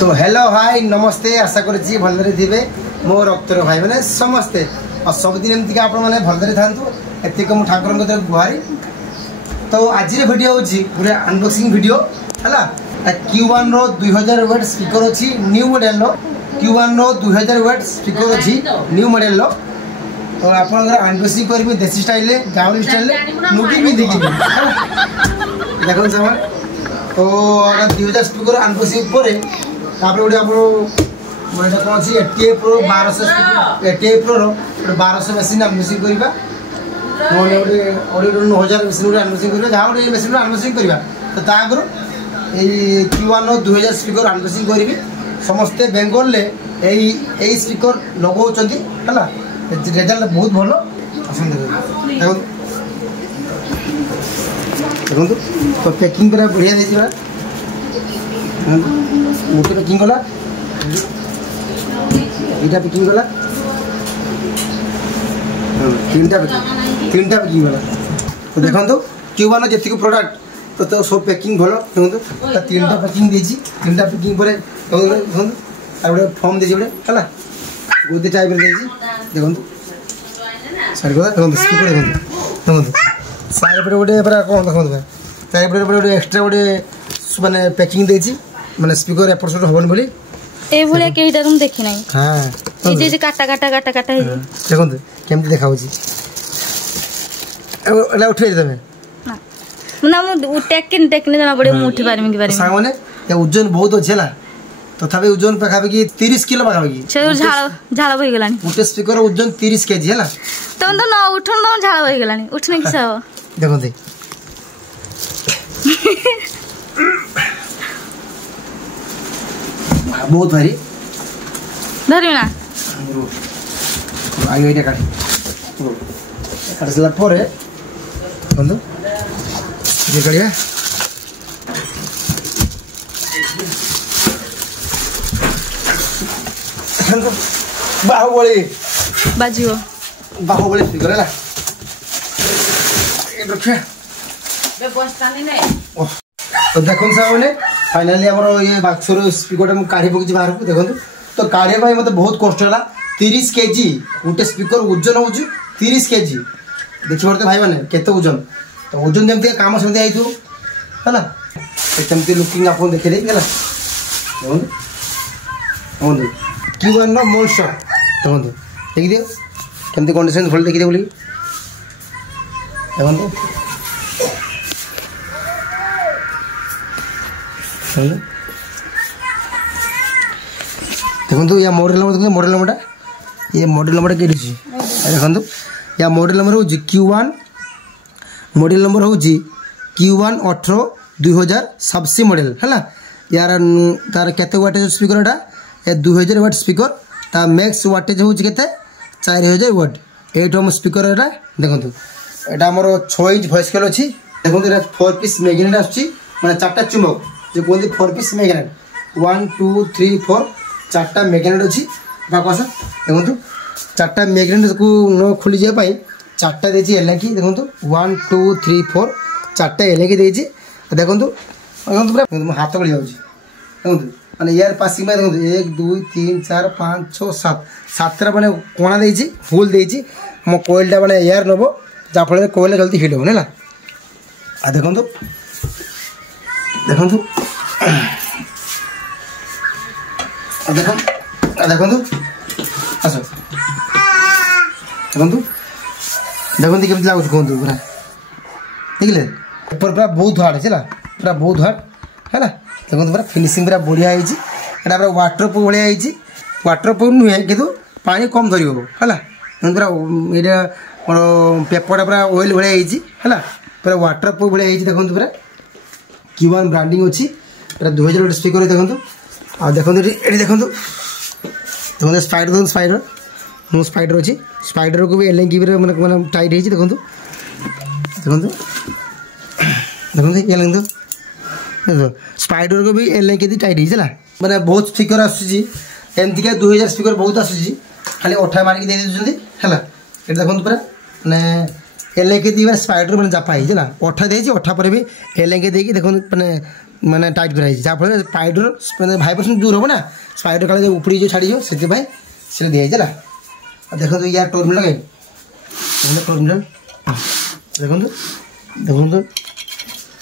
तो hello hi नमस्ते आशा करुच्ची भलरे थे मो रक्तर भाई मैंने समस्ते और सबुदिन एमती आप भलरे था एतिक मु ठाकुर गुहारी। तो आज भिडियो हूँ गोटे अनबॉक्सिंग भिडियो है Q1 रो 2000 वाट स्पीकर अच्छी न्यू मॉडल रो Q1 रो 2000 वाट स्पीकर अच्छी न्यू मॉडल रो। तो आप अनबॉक्सिंग करी देसी स्टाइल गाँव स्टाइल मुझे भी देखी देखो सामान। तो 2000 स्पीकर अनबॉक्सिंग पर गोटे आप कौन अच्छी ATI Pro 1200 ATI Pro 1200 machine unboxing करवा 9000 मेसीन गोटे अनबॉक्सिंग करवा जहाँ गोटे मेसीन अनबॉक्सिंग करवा। तो ताकू Q1 रो 2000 स्पीकर अनबॉक्सिंग करी समस्ते बेंगल यही स्पीकर लगाऊँ है रेजल्ट बहुत भल देखो। तो पैकिंग पूरा बढ़िया देखा गोटे पैकिंग कला दुटा पैकिंग कला तीन टा पैकिंग कला। तो देखो Q1 जी प्रोडक्ट तो सब पैकिंग भल देखो तीन टा पैकिंग देती तीन टा पैकिंग पर गोटे फॉर्म देती गोटे है गोदी टाइप देखो साइड देखो स्पीकर देखो साइड गोटे कौन देखो साइड गोटे एक्सट्रा गोटे माने पैकिंग देती माने स्पीकर एपट सेपट हबन बोली ए भले केटा तुम देखि नै। हां ए जे काटा काटा काटा काटा हे देखो केमती देखा होची एला उठे देबे ना मु टेक्निक जना पड़े मु उठी पारमी कि पारमी सामने या वजन बहुत अच्छेला तथापि वजन पाखापाखि 30 किलो पाखापाखि झाड़ बही गलानी गोटे स्पीकर वजन 30 केजी है तुम तो न उठन तुम झाड़ बही गलानी उठने किस हो देखो बहुत भारी धरी ना आगे ये काट सला परे बंदो ये करिया बाहुबली बाजियो बाहुबली स्पीकर है ना ये रखे तो देखो सामने फाइनाली हमरो ये बाक्सर स्पीकर मु काढ़ी पकि बाहर को देखो। तो काढ़े भाई मते बहुत कष्ट है 30 केजी गोटे स्पीकर वजन हो 30 केजी देखि पड़ते भाई माने केते वजन। तो वजन जेमती काम सेमती आइथु हैला सेमती लुकिंग आपन देखे दे हैला देखो Q1 नो मोल्सर देखो देखि दियो केमती कंडीशन भल देखि दे बोली देखो देखो या मॉडल नंबर ये मॉडल नंबर के देखो या मॉडल नंबर हूँ Q1 मॉडल नंबर हूँ Q1 18 2000 सबसे मॉडल है यार तार केते वाटेज स्पीकर एटा 2000 वाट स्पीकर ता मैक्स वाटेज हूँ केते 4000 वाट 8 ओम स्पीकर एटा देखो एटा हमर 6 इंच वॉइस कॉल अछि देखो एटा 4 पीस मैग्नेट आछि माने चारटा चुंबक जो कहते 4 पीस मैग्नेट 1 2 3 4 चारटा मैग्नेट अच्छी कस देखो चारटा मैग्नेट को न खोली जाए चारटा देती एलकी देखो 1 2 3 4 चारटा एलकी देती देखो पूरा हाथ गली जाऊँगी देखो मैंने एयर पासिंग देखो 1 2 3 4 5 6 7 7टा मैंने कोणा देती फुल देती मो कोइलटा मैंने एयर नब जहाँफल कोइल जल्दी हिट होना है देखो देखो देखो आस देखो देखो केमती लगुच कहतु पूरा देखिले ऊपर पूरा बहुत हार्ड है पूरा बहुत हार्ड है देखो पूरा फिनिशिंग पूरा बढ़िया है पूरा वाटर प्रूफ भाई वाटर प्रूफ नुहे कि पानी कम धर है पूरा ये पेपर पूरा ऑयल भाया है पूरा वाटर प्रूफ भाया देखो पूरा Q1 ब्रांडिंग अच्छी पूरा 2000 वाट स्पीकर देखो आ देखो ये देखो देखो स्पाइडर नो स्पाइडर अच्छी स्पाइडर को भी एलएंकी मैंने टाइट है देखो देखो देखो ये देखो स्पाइडर को भी एलएंकी टाइट है मैंने बहुत स्पीकर आमतिका 2000 स्पीकर बहुत आसूँ खाली अठा मारिक दे है देखो पूरा मैंने एलएंकी स्पाइडर मैंने जापा है अठा दे अठा पर भी एलएंकी देखो मैंने ମାନେ ଟାଇଟ୍ କରାଯାଇଛି ଯାହାଫଳରେ ସ୍ପାଇଡର ମାନେ ଭାଇବ୍ରେସନ୍ ଦୂର ହେବ ନା ସ୍ପାଇଡର କାଳେ ଉପଡ଼ି ଯିବ ଛାଡ଼ିଯିବ ସେଥିପାଇଁ ସେଟା ଦିଆଯାଇଛି ହେଲା। ଦେଖନ୍ତୁ ୟାର ଟର୍ମିନାଲ କାହିଁ ଟର୍ମିନାଲ ଦେଖନ୍ତୁ ଦେଖନ୍ତୁ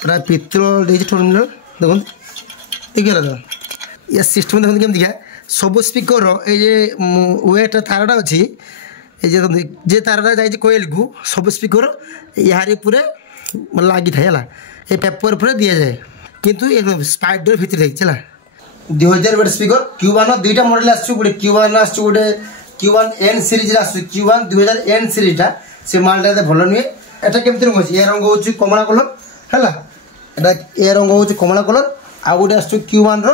ପୁରା ପିତ୍ତଳ ଦେଇଛି ଟର୍ମିନାଲ ଦେଖନ୍ତୁ ହେଇଗଲା ତ ୟା ସିଷ୍ଟମ ଦେଖନ୍ତୁ କେମିତିକା ସବୁ ସ୍ପିକରର ଏଇ ଯେ ୱେଟ୍ ତାରଟା ଅଛି এই যে তারটা যাইছে কোয়েলকু সব স্পিকর ইয়ার উপরে লাগিথায় হল এই পেপর উপরে দিয়া যায় কিন্তু স্পাইডর ভিতরে থাকছে হল 2000 ওয়াট স্পিকর Q1 দুইটা মডেল আসছে গোটে Q1 আসছে গোটে Q1 N সিরিজ আসছে Q1 2000 N সিরিজটা সে মালটা ভাল নুহে এটা কেমতি রঙ আছে এ রঙ হচ্ছে কমলা কলর হল এটা এ রঙ হচ্ছে কমলা কলর আর গোটে আসছে Q1 র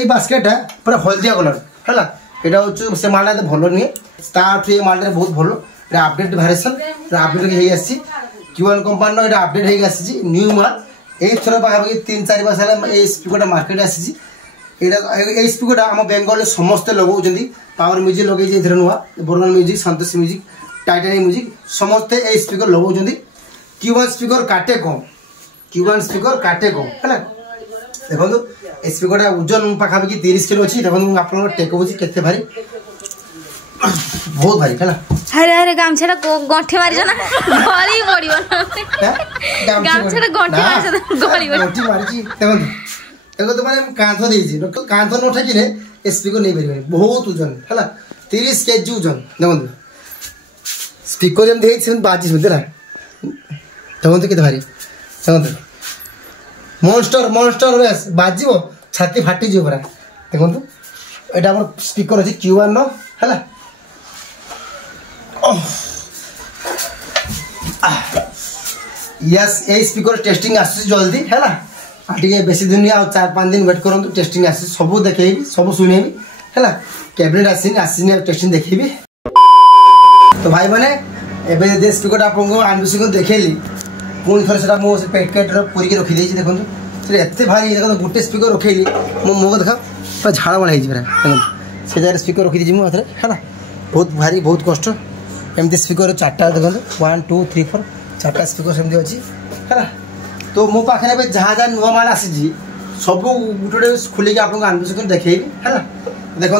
এই বাস্কেটটা পুরা হলদিয়া কলর হল এটা হচ্ছে সে মালটা ভাল নুহে তাঠু এই মালটা বহুত ভাল এটা আপডেট ভারিয়েসন আপডেট হয়ে আসছে Q1 কোম্পানির এটা আপডেট হয়ে আসছে নিউ মাল এইথর পাখাপাখি 3-4 মাস হল এই স্পিকরটা মার্কেটে আসছে এটা এই স্পিকরটা আমার বেঙ্গলের সমস্তে লগাউছেন পাওয়ার মিউজিক লগাইছে এর নূয়া বর্ণন মিউজিক সন্তোষ মিউজিক টাইটানিক মিউজিক সমস্তে এই স্পিকর লগাউছেন Q1 স্পিকর কাটে কম Q1 স্পিকর কাটে কম হল দেখুন এই স্পিকরটা ওজন পাখাপাখি 30 কিলো আছে দেখুন আপনার টেক হচ্ছে কেতে ভারি बहुत भारी है ना अरे अरे गामछाटा गंठे मारिछ ना गली पड़ियो गामछाटा गंठे मारिछ गली पड़ियो गंठे मारिछि देखो देखो तो माने कांथ देछि कांथ न उठा किने स्पीकर नहीं परिबे बहुत वजन हला 30 केजी वजन देखो स्पीकर हम देछि बाजी सुनते ना देखो तो केते भारी देखो मॉन्स्टर मॉन्स्टर बेस बाजिबो छाती फाटी जियो परा देखो तो एटा हमर स्पीकर अछि Q1 न हला यस ए स्पीकर टेस्टिंग आस जल्दी है टे बेसी दिन आ 4-5 दिन वेट करूँ टेस्टिंग आस सब देखेबी सब शुणेबी है कैबिनेट आसीनी टेस्टिंग देखेबी तो भाई मैंने एवं स्पीकर आपको अनबॉक्सिंग देखली पुणी थोड़े से मो पैकेट पूरी रखी देखो एत भारी देखो गोटे स्पीकर रखेली मो मुख देखा पूरा झाड़ बाड़ा हो से जगह स्पीकर रखी मुझे है बहुत भारी बहुत कष्ट एमती स्पीकर 4टा देखो 1 2 3 4 4टा स्पीकर सेमती अच्छी है तो मो पाखे जहाँ जहाँ नुआ माल आसी सब गोटे खोलिक आपको अनबॉक्सिंग देखेबी है देखो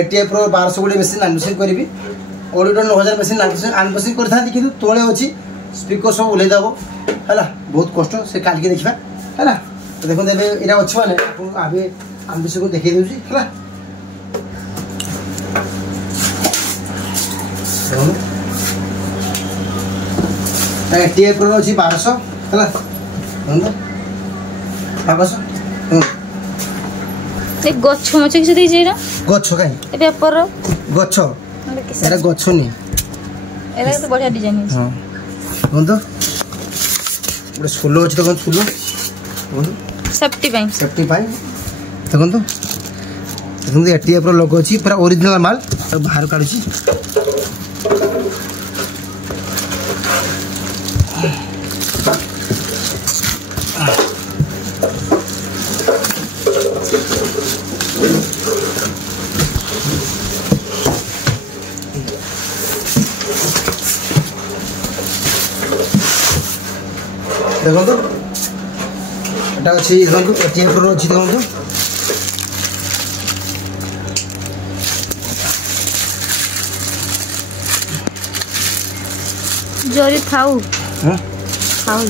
ATI Pro 1200 गोटे मेसीन अनबॉक्सिंग करी ऑडिटर 9000 मेसीन अनबॉक्सिंग कर कि तले अच्छी स्पीकर सब ओल्लैदेव है बहुत कष्ट से काल के देखा है तो देखो यहाँ अच्छे मैंने आपको आगे अनबॉक्सिंग देखी दूसरी है ATI Pro अच्छी 1200 है 1200 गछ मछ किसी देछि ना गछ काई ए पेपर गछ एरा गछ नहीं एरा तो बढ़िया डिजाइन है हां कोन तो बड़े सोलो अछि तो कोन सोलो कोन सेफ्टी पाई देखो तो ATI Pro लोगो अछि पूरा ओरिजिनल माल बाहर काढु छी देखो तो एटा अछि देखो ATI Pro अछि देखो तो जोरी थाउ हां थाउ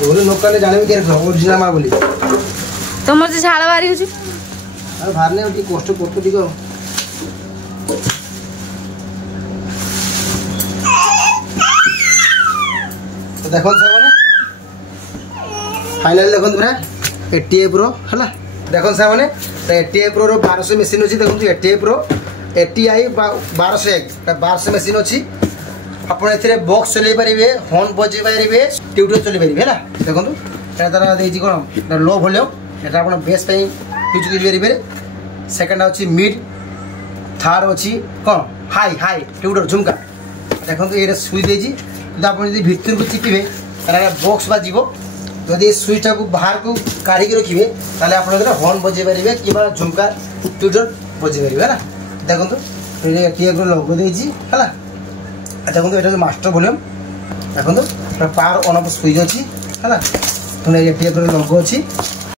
दोरे लोकले जाने के ओरिजिनल मा बोली तमर जे झाळ बारी होछि अरे बाहर ने ओटी कष्ट करतो दिगो देखो सर मैंने फाइनल देखो पूरा ATI Pro है देखो सर मैंने ATI Pro 1200 मेसीन अच्छी देखो ATI Pro ATI 1201 मेसीन अच्छी आप बॉक्स चल पारे हॉर्न बजे पारे ट्यूटर चल पारे है देखो यहाँ तार कौन लो वॉल्यूम यहाँ आप बेस यूज करेंगे सेकेंड अच्छी मिड थर्ड अच्छी कौन हाई हाई ट्यूटर झुमका देखो ये सुई देजी आप भीतर को चिपिबे बॉक्स बाजिब जदि सुइच को बाहर को काढ़ी रखिए ताले आप हॉर्न बजे पारे कि झुमका ट्यूटर बजे पारे है देखो ATI Pro लोगो देजी है देखो ये मास्टर वॉल्यूम देखो पावर ऑन ऑफ स्विच अच्छी है ना। ये टेप लोगो अच्छी